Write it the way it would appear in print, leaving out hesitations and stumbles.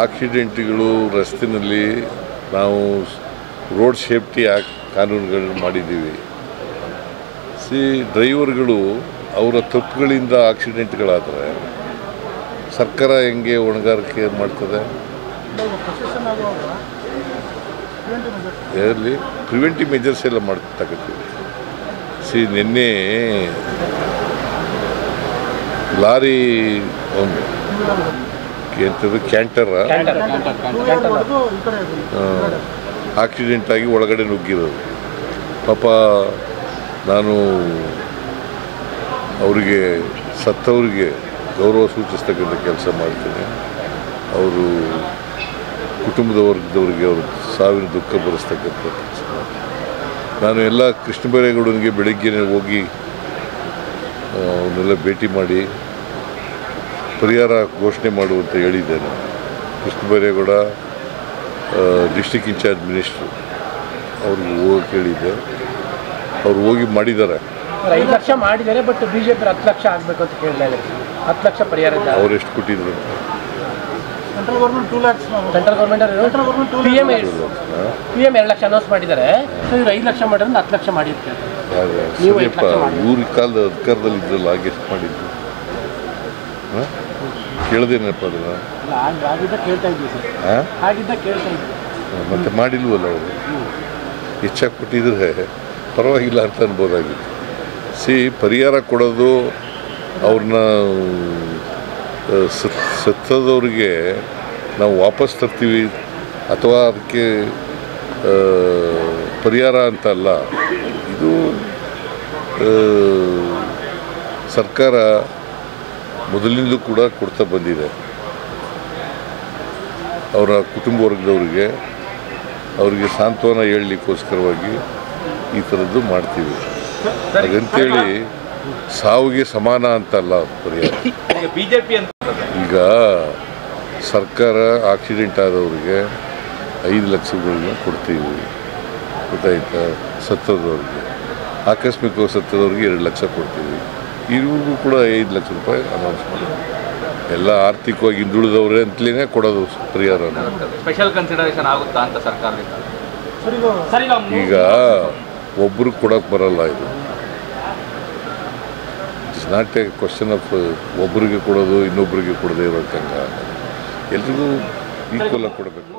ಆಕ್ಸಿಡೆಂಟ್ಗಳು ರಸ್ತೆಯಲ್ಲಿ ನಾವು ರೋಡ್ ಸೇಫ್ಟಿ ಆ್ಯಕ್ಟ್ ಕಾನೂನುಗಳನ್ನು ಮಾಡಿದ್ದೀವಿ. ಡ್ರೈವರ್ಗಳು ಅವರ ತಪ್ಪುಗಳಿಂದ ಆಕ್ಸಿಡೆಂಟ್ಗಳಾದರೆ ಸರ್ಕಾರ ಹೆಂಗೆ ಹೊಣೆಗಾರಿಕೆ ಮಾಡ್ತದೆ? ಎಲ್ಲಿ ಪ್ರಿವೆಂಟಿವ್ ಮೆಜರ್ಸ್ ಎಲ್ಲ ತಗೋತೀವಿ. ನಿನ್ನೆ ಲಾರಿ ಎಂಥದ್ದು ಕ್ಯಾಂಟರ್ ಆಕ್ಸಿಡೆಂಟ್ ಆಗಿ ಒಳಗಡೆ ನುಗ್ಗಿರೋದು. ಪಾಪ ನಾನು ಅವರಿಗೆ ಸತ್ತವರಿಗೆ ಗೌರವ ಸೂಚಿಸ್ತಕ್ಕಂಥ ಕೆಲಸ ಮಾಡ್ತೇನೆ. ಅವರು ಕುಟುಂಬದ ವರ್ಗದವರಿಗೆ ಅವರು ಸಾವಿನ ದುಃಖ ಬರೆಸ್ತಕ್ಕಂಥ ಕೆಲಸ. ನಾನು ಎಲ್ಲ ಕೃಷ್ಣ ಬೈರೇಗೌಡನಿಗೆ ಬೆಳಗ್ಗೆ ಹೋಗಿ ಅವನ್ನೆಲ್ಲ ಭೇಟಿ ಮಾಡಿ ಪರಿಹಾರ ಘೋಷಣೆ ಮಾಡುವಂತ ಹೇಳಿದ್ದೇನೆ. Krishna Byregowda district incharge minister ಅವ್ರಿಗೆ ಹೋಗಿ ಕೇಳಿದ್ದೆ. ಅವ್ರು ಹೋಗಿ ಮಾಡಿದ್ದಾರೆ. 5 ಲಕ್ಷ ಮಾಡಿದ್ದಾರೆ. ಬಟ್ ಬಿಜೆಪಿ 10 ಲಕ್ಷ ಆಗಬೇಕು ಅಂತ ಕೇಳ್ತಾ ಇದ್ದಾರೆ. 10 ಲಕ್ಷ ಪರಿಹಾರ ಅವ್ರು ಎಷ್ಟು ಕೊಟ್ಟಿದ್ರು? Central government 2 lakh, central government PM 2 lakh announce ಮಾಡಿದ್ದಾರೆ. ಸೊ ಇವ್ರು 5 ಲಕ್ಷ ಮಾಡಿದ್ರೆ 10 ಲಕ್ಷ ಮಾಡಿರ್ತಾರೆ. ಇವ್ರ ಕಾಲದ ಅಧಿಕಾರದಲ್ಲಿ ಇದ್ರಲ್ಲ, ಹಾಗೆ ಎಷ್ಟು ಮಾಡಿದ್ರು ಕೇಳ್ದೇನಪ್ಪ ಅದನ್ನ? ಆಗಿದ್ದ ಕೇಳ್ತಾ ಇದ್ವಿ ಸರ್, ಆಗಿದ್ದ ಕೇಳ್ತಾ ಇದ್ವಿ. ಮತ್ತೆ ಮಾಡಿಲ್ವಲ್ಲ ಅವರು. ಹೆಚ್ಚಾಗಿ ಕೊಟ್ಟಿದ್ರೆ ಪರವಾಗಿಲ್ಲ ಅಂತ ಅನ್ಬೋದಾಗಿತ್ತು. ಪರಿಹಾರ ಕೊಡೋದು ಅವ್ರನ್ನ ಸತ್ತದವ್ರಿಗೆ ನಾವು ವಾಪಸ್ ತರ್ತೀವಿ ಅಥವಾ ಅದಕ್ಕೆ ಪರಿಹಾರ ಅಂತ ಅಲ್ಲ. ಇದು ಸರ್ಕಾರ ಮೊದಲಿಂದಲೂ ಕೂಡ ಕೊಡ್ತಾ ಬಂದಿದೆ. ಅವರ ಕುಟುಂಬ ವರ್ಗದವರಿಗೆ ಅವರಿಗೆ ಸಾಂತ್ವನ ಹೇಳಲಿಕ್ಕೋಸ್ಕರವಾಗಿ ಈ ಥರದ್ದು ಮಾಡ್ತೀವಿ. ಹಾಗಂತೇಳಿ ಸಾವಿಗೆ ಸಮಾನ ಅಂತಲ್ಲ ಪರಿಹಾರ. ಈಗ ಸರ್ಕಾರ ಆಕ್ಸಿಡೆಂಟ್ ಆದವ್ರಿಗೆ 5 ಲಕ್ಷಗಳನ್ನ ಕೊಡ್ತೀವಿ, ಗೊತ್ತಾಯ್ತಾ? ಸತ್ತದವ್ರಿಗೆ, ಆಕಸ್ಮಿಕವಾಗಿ ಸತ್ತದವ್ರಿಗೆ 2 ಲಕ್ಷ ಕೊಡ್ತೀವಿ. ಇವ್ರಿಗೂ ಕೂಡ 5 ಲಕ್ಷ ರೂಪಾಯಿ ಅನೌನ್ಸ್ ಮಾಡೋದು. ಎಲ್ಲ ಆರ್ಥಿಕವಾಗಿ ಹಿಂದುಳಿದವ್ರೆ ಅಂತಲೇ ಕೊಡೋದು ಪರಿಹಾರ. ಸ್ಪೆಷಲ್ ಕನ್ಸಿಡರೇಷನ್ ಆಗುತ್ತಾ ಅಂತ ಸರ್ಕಾರದಿಂದ? ಈಗ ಒಬ್ರಿಗೆ ಕೊಡೋಕೆ ಬರಲ್ಲ. ಇದು it's not A question of ಒಬ್ಬರಿಗೆ ಕೊಡೋದು ಇನ್ನೊಬ್ಬರಿಗೆ ಕೊಡದೇ ಇರೋಕ್ಕಂಗ ಎಲ್ರಿಗೂ ಈಕ್ವಲ್ ಆಗಿ ಕೊಡಬೇಕು.